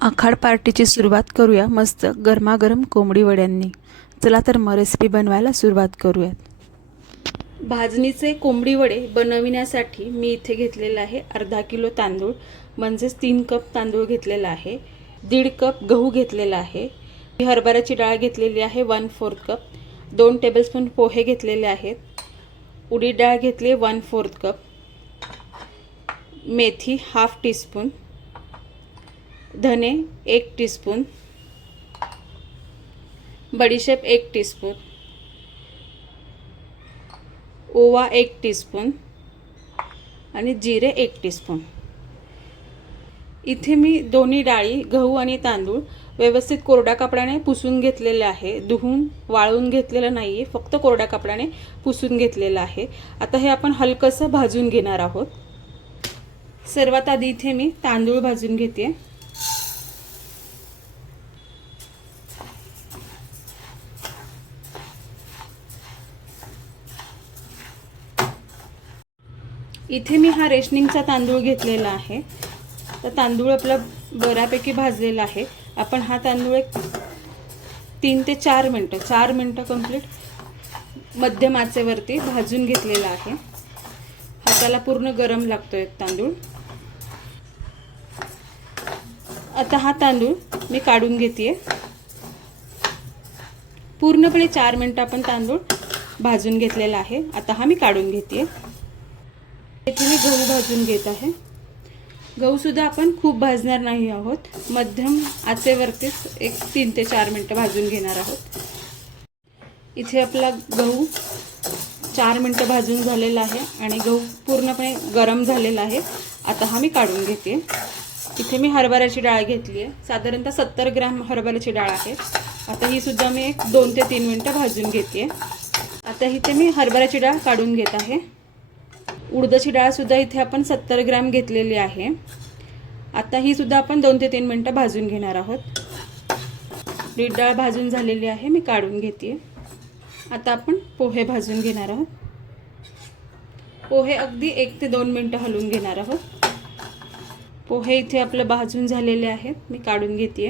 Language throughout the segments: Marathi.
आखाड पार्टीची सुरुवात करूया मस्त गरमागरम कोंबडी वड्यांनी. चला तर मग रेसिपी बनवायला सुरुवात करूयात. भाजणीचे कोंबडी वडे बनविण्यासाठी मी इथे घेतलेलं आहे अर्धा किलो तांदूळ म्हणजेच तीन कप तांदूळ घेतलेला आहे दीड कप गहू घेतलेला आहे मी हरभऱ्याची डाळ घेतलेली आहे वन फोर्थ कप दोन टेबलस्पून पोहे घेतलेले आहेत उडीद डाळ घेतली वन फोर्थ कप मेथी हाफ टीस्पून धने एक टीस्पून. बडीशेप एक टीस्पून. ओवा एक टीस्पून. आणि जिरे एक टीस्पून. इथे मी दोन्ही डाळी गहू आणि तांदूळ व्यवस्थित कोरड्या कपड्याने पुसून घेतलेले आहे. धुवून वाळून घेतलेलं नाही आहे फक्त कोरड्या कपड्याने पुसून घेतलेलं आहे. आता हे आपण हलकंसं भाजून घेणार आहोत. सर्वात आधी इथे मी तांदूळ भाजून घेते इथे मी हा रेशनिंगचा तांदूळ घेतलेला आहे. तर तांदूळ आपला बऱ्यापैकी भाजलेला आहे. आपण हा तांदूळ एक तीन ते चार मिनटं चार मिनटं कंप्लीट मध्यम आचेवरती भाजून घेतलेला आहे. हाताला पूर्ण गरम लागतो एक तांदूळ. आता हा तांदूळ मी काढून घेते पूर्णपणे चार मिनटं आपण तांदूळ भाजून घेतलेला आहे. आता हा मी काढून घेते इथे मी गहू भाजून घेत आहे. गहू सुद्धा आपण खूप भाजणार नाही आहोत. मध्यम आचेवरतीच एक तीन ते चार मिनटं भाजून घेणार आहोत. इथे आपला गहू चार मिनटं भाजून झालेला आहे आणि गहू पूर्णपणे गरम झालेला आहे. आता हा मी काढून घेते. इथे मी हरभऱ्याची डाळ घेतली आहे. साधारणतः सत्तर ग्रॅम हरभऱ्याची डाळ आहे. आता ही सुद्धा मी एक दोन ते तीन मिनटं भाजून घेते. आता इथे मी हरभऱ्याची डाळ काढून घेत आहे. उडदाची डाळसुद्धा इथे आपण सत्तर ग्रॅम घेतलेली आहे. आता ही सुद्धा आपण दोन ते तीन मिनटं भाजून घेणार आहोत. उडीद डाळ भाजून झालेली आहे मी काढून घेते. आता आपण पोहे भाजून घेणार आहोत. पोहे अगदी एक ते दोन मिनटं हलवून घेणार आहोत. पोहे इथे आपलं भाजून झालेले आहेत मी काढून घेते.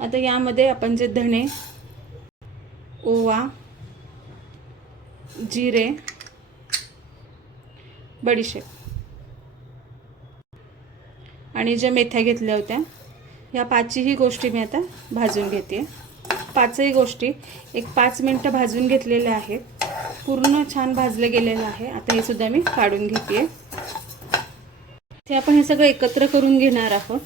आता यामध्ये आपण जे धणे ओवा जिरे बडीशेप. आणि ज्या मेथ्या घेतल्या होत्या या पाचही गोष्टी मी आता भाजून घेते. पाचही गोष्टी एक पाच मिनटं भाजून घेतलेल्या आहेत. पूर्ण छान भाजले गेलेलं आहे. आता हे सुद्धा मी काढून घेते. ते आपण हे सगळं एकत्र करून घेणार आहोत.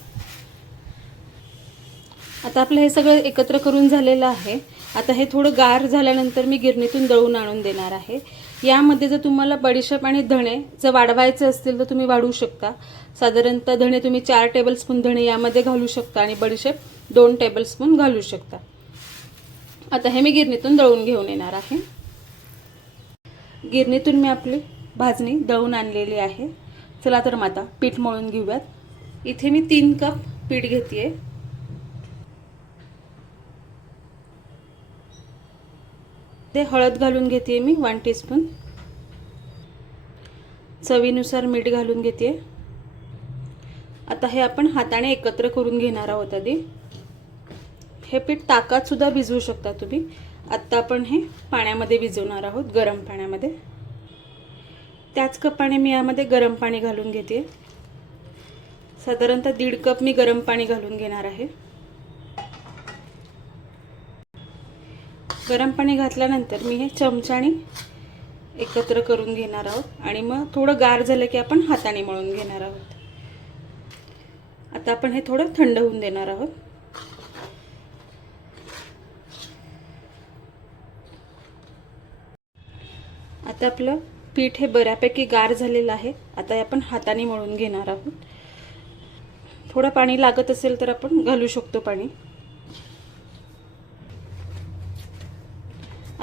आता आपलं हे सगळं एकत्र करून झालेलं आहे. आता हे थोडं गार झाल्यानंतर मी गिरणीतून दळून आणून देणार आहे. यामध्ये जर तुम्हाला बडीशेप आणि धणे जर वाढवायचे असतील तर तुम्ही वाढवू शकता. साधारणतः धणे तुम्ही चार टेबलस्पून धणे यामध्ये घालू शकता आणि बडीशेप दोन टेबलस्पून घालू शकता. आता हे मी गिरणीतून दळून घेऊन येणार आहे. गिरणीतून मी आपली भाजणी दळून आणलेली आहे. चला तर मग आता पीठ मळून घेऊयात. इथे मी तीन कप पीठ घेते आहे ते हळद घालून घेते मी वन टीस्पून चवीनुसार मीठ घालून घेते आता हे आपण हाताने एकत्र करून घेणार आहोत आधी. हे पीठ ताकातसुद्धा भिजवू शकता तुम्ही. आत्ता आपण हे पाण्यामध्ये भिजवणार आहोत गरम पाण्यामध्ये. त्याच कपाने मी यामध्ये गरम पाणी घालून घेते साधारणतः दीड कप मी गरम पाणी घालून घेणार आहे. गरम पाणी घातल्यानंतर मी हे चमचाने एकत्र करून घेणार आहोत. आणि मग थोडं गार झालं की आपण हाताने मळून घेणार आहोत. आता आपण हे थोडं थंड होऊन देणार आहोत. आता आपलं पीठ हे बऱ्यापैकी गार झालेलं आहे. आता हे आपण हाताने मळून घेणार आहोत. थोडं पाणी लागत असेल तर आपण घालू शकतो पाणी.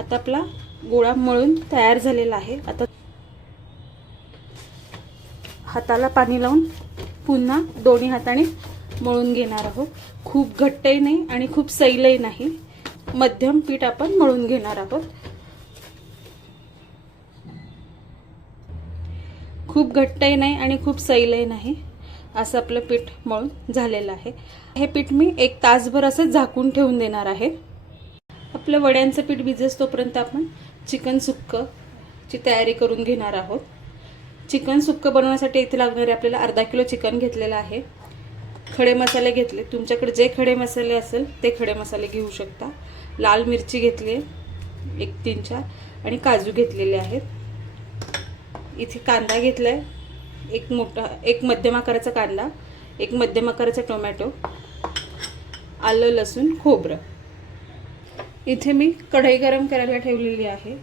आता आपला गोळा मळून तयार झालेला आहे. आता हाताला पाणी लावून पुन्हा दोन्ही हाताने मळून घेणार आहोत. खूप घट्टही नाही आणि खूप सैलही नाही. मध्यम पीठ आपण मळून घेणार आहोत. खूप घट्टही नाही आणि खूप सैलही नाही. असं आपलं पीठ मळून झालेलं आहे. हे पीठ मी एक तासभर असं झाकून ठेवून देणार आहे. आपलं वड्यांचं पीठ भिजेस तोपर्यंत आपण चिकन सुक्कं ची तयारी करून घेणार आहोत. चिकन सुक्क बनवण्यासाठी इथे लागणारे आपल्याला अर्धा किलो चिकन घेतलेलं आहे. खडे मसाले घेतले. तुमच्याकडे जे खडे मसाले असेल ते खडे मसाले घेऊ शकता. लाल मिरची घेतली आहे एक तीन चार आणि काजू घेतलेले आहेत. इथे कांदा घेतला आहे एक मोठा एक मध्यम आकाराचा कांदा एक मध्यम आकाराचा टोमॅटो आलं लसूण खोबरं. इथे मी कढई गरम करायला ठेवलेली आहे.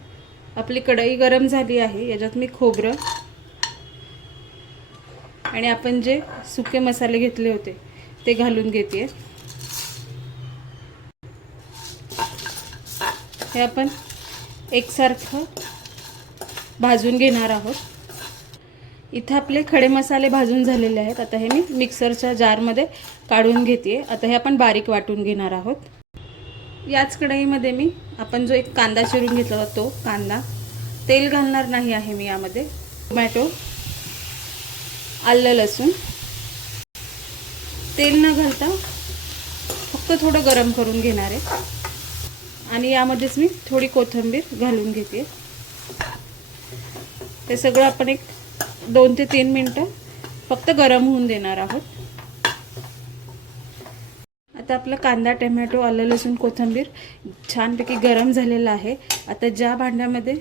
आपली कढई गरम झाली आहे. याच्यात मी खोबरं आणि आपण जे सुके मसाले घेतले होते ते घालून घेते. हे आपण एकसारखं भाजून घेणार आहोत. इथं आपले खडे मसाले भाजून झालेले आहेत. आता हे मी मिक्सरच्या जारमध्ये काढून घेते. आता हे आपण बारीक वाटून घेणार आहोत. याच कढईमध्ये मी आपण जो एक कांदा चिरून घेतला होता तो कांदा तेल घालणार नाही आहे मी यामध्ये. टोमॅटो आलं लसूण. तेल न घालता फक्त थोडं गरम करून घेणार आहे. आणि यामध्येच मी थोडी कोथिंबीर घालून घेते. ते सगळं आपण एक दोन ते तीन मिनटं फक्त गरम होऊन देणार आहोत. आता आपला कांदा टोमॅटो आलं लसूण कोथिंबीर छानपैकी गरम झालेला आहे. आता ज्या भांड्यामध्ये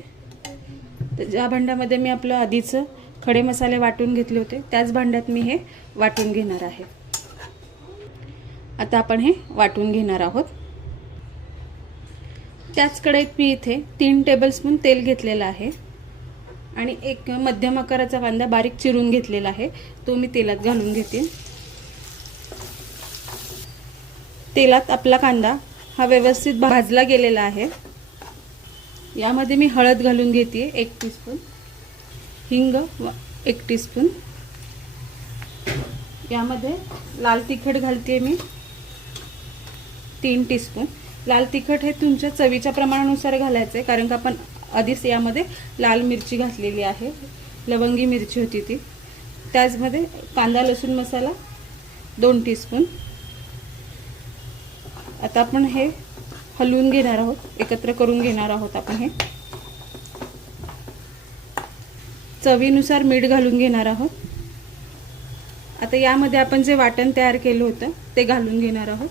ज्या भांड्यामध्ये मी आपलं आधीचं खडे मसाले वाटून घेतले होते त्याच भांड्यात मी हे वाटून घेणार आहे. आता आपण हे वाटून घेणार आहोत. त्याच कढईत मी इथे तीन टेबलस्पून तेल घेतलेलं आहे आणि एक मध्यम आकाराचा कांदा बारीक चिरून घेतलेला आहे. तो मी तेलात घालून घेते. तेलात आपला कांदा हा व्यवस्थित भाजला गेलेला आहे. यामध्ये मी हळद घालून घेते एक टीस्पून हिंग एक टीस्पून यामध्ये लाल तिखट घालते मी. तीन टीस्पून लाल तिखट हे तुमच्या चवीच्या प्रमाणानुसार घालायचं आहे कारण का आपण आधीच यामध्ये लाल मिरची घातलेली आहे. लवंगी मिरची होती ती. त्याचमध्ये कांदा लसूण मसाला दोन टीस्पून आता आपण हे हलवून घेणार आहोत एकत्र करून घेणार आहोत आपण हे. चवीनुसार मीठ घालून घेणार आहोत. आता यामध्ये आपण जे वाटण तयार केलं होतं ते घालून घेणार आहोत.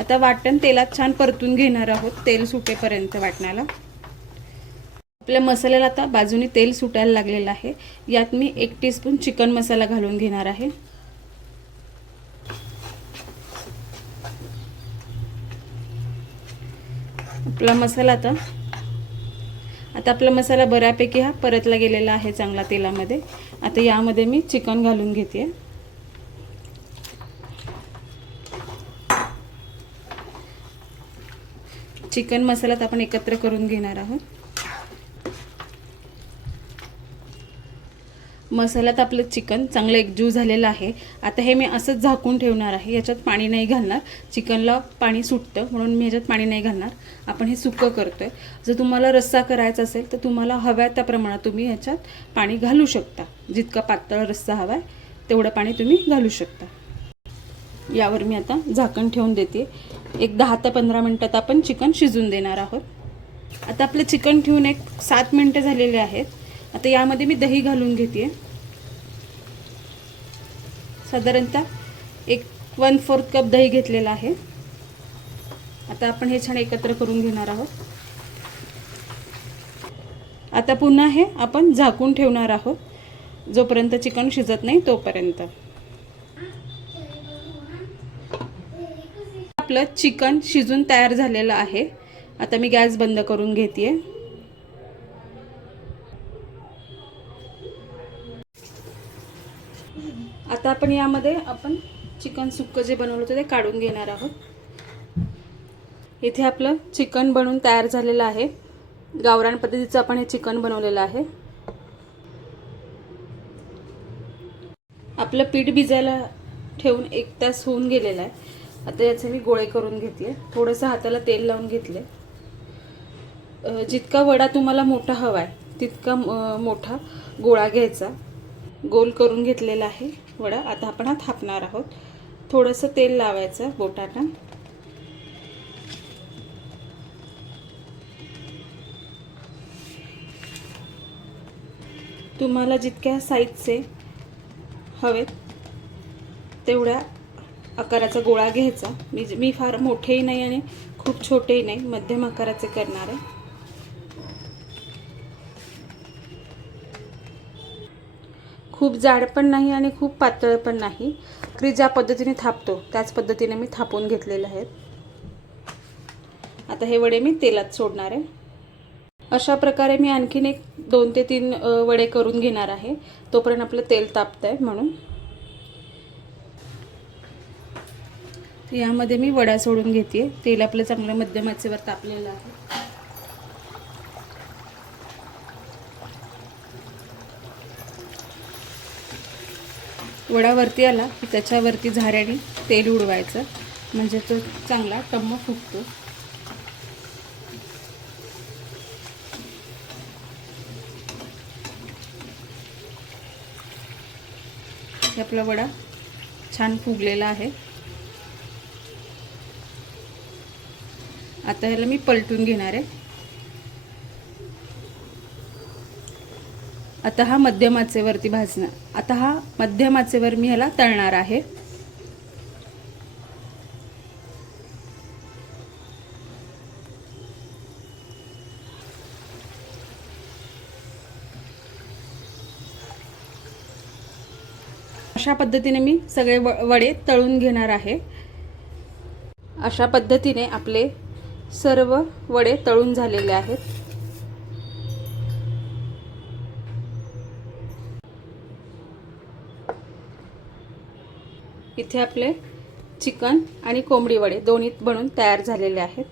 आता वाटण तेलात छान परतून घेणार आहोत तेल सुटेपर्यंत वाटण्याला आपल्या मसाल्याला आता बाजूने तेल सुटायला लागलेलं आहे. यात मी एक टीस्पून चिकन मसाला घालून घेणार आहे. आपला मसाला आता आता आपला मसाला बऱ्यापैकी हा परतला गेलेला आहे चांगला तेलामध्ये. आता यामध्ये मी चिकन घालून घेते चिकन मसाल्यात आपण एकत्र करून घेणार आहोत. मसाल्यात आपलं चिकन चांगलं एकजीव झालेलं आहे. आता हे मी असंच झाकून ठेवणार आहे. याच्यात पाणी नाही घालणार. चिकनला पाणी सुटतं म्हणून मी याच्यात पाणी नाही घालणार. आपण हे सुकं करतोय. जर तुम्हाला रस्सा करायचा असेल तर तुम्हाला हव्या त्या प्रमाणात तुम्ही याच्यात पाणी घालू शकता. जितका पातळ रस्सा हवा आहे तेवढं पाणी तुम्ही घालू शकता. यावर मी आता झाकण ठेवून देते. एक दहा ते पंधरा मिनटात आपण चिकन शिजून देणार आहोत. आता आपलं चिकन ठेवून एक सात मिनटं झालेले आहेत. आता यामध्ये मी दही घालून घेते साधारणतः एक वन फोर्थ कप दही घेतलेला आहे. आता आपण हे छान एकत्र करून घेणार आहोत. आता पुन्हा हे आपण झाकून ठेवणार आहोत. जोपर्यंत चिकन शिजत नाही तोपर्यंत. आपलं चिकन शिजून तयार झालेलं आहे. आता मी गॅस बंद करून घेते आता आपण यामध्ये आपण चिकन सुक्क जे बनवलं होतं ते काढून घेणार आहोत. इथे आपलं चिकन बनवून तयार झालेलं आहे. गावरान पद्धतीचं आपण हे चिकन बनवलेलं आहे. आपलं पीठ भिजायला ठेवून एक तास होऊन गेलेला आहे. आता याचे मी गोळे करून घेतले थोडंसं हाताला तेल लावून घेतले जितका वडा तुम्हाला मोठा हवा आहे तितका मोठा गोळा घ्यायचा. गोल करून घेतलेला आहे वडा. आता आपण हा थापणार आहोत. थोडंसं तेल लावायचं बोटाना तुम्हाला जितक्या साईजचे हवेत तेवढ्या आकाराचा गोळा घ्यायचा. मी मी फार मोठेही नाही आणि खूप छोटेही नाही. मध्यम आकाराचे करणार आहे. खूप जाड पण नाही आणि खूप पातळ पण नाही. क्री ज्या पद्धतीने थापतो त्याच पद्धतीने मी थापून घेतलेले आहेत. आता हे वडे मी तेलात सोडणार आहे. अशा प्रकारे मी आणखीन एक दोन ते तीन वडे करून घेणार आहे. तोपर्यंत आपलं तेल तापतं आहे म्हणून. यामध्ये मी वडा सोडून घेते तेल आपलं चांगलं मध्यमाचेवर तापलेलं आहे. वडावरती आला की त्याच्यावरती झाऱ्याने तेल उडवायचं. म्हणजे तो चांगला टम्म फुगतो. आपला वडा छान फुगलेला आहे. आता ह्याला मी पलटून घेणार आहे. आता हा मध्यम आचेवरती भाजणार आता हा मध्यम आचेवर मी ह्याला तळणार आहे. अशा पद्धतीने मी सगळे व वडे तळून घेणार आहे. अशा पद्धतीने आपले सर्व वडे तळून झालेले आहेत. इथे आपले चिकन आणि कोंबडी वडे दोन्ही बनून तयार झालेले आहेत.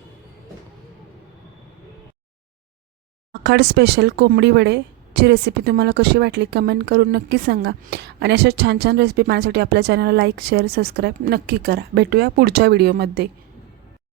आखाड स्पेशल कोंबडी वडेची रेसिपी तुम्हाला कशी वाटली कमेंट करून नक्की सांगा. आणि अशा छान छान रेसिपी पाहण्यासाठी आपल्या चॅनलला लाईक शेअर सबस्क्राईब नक्की करा. भेटूया पुढच्या व्हिडिओमध्ये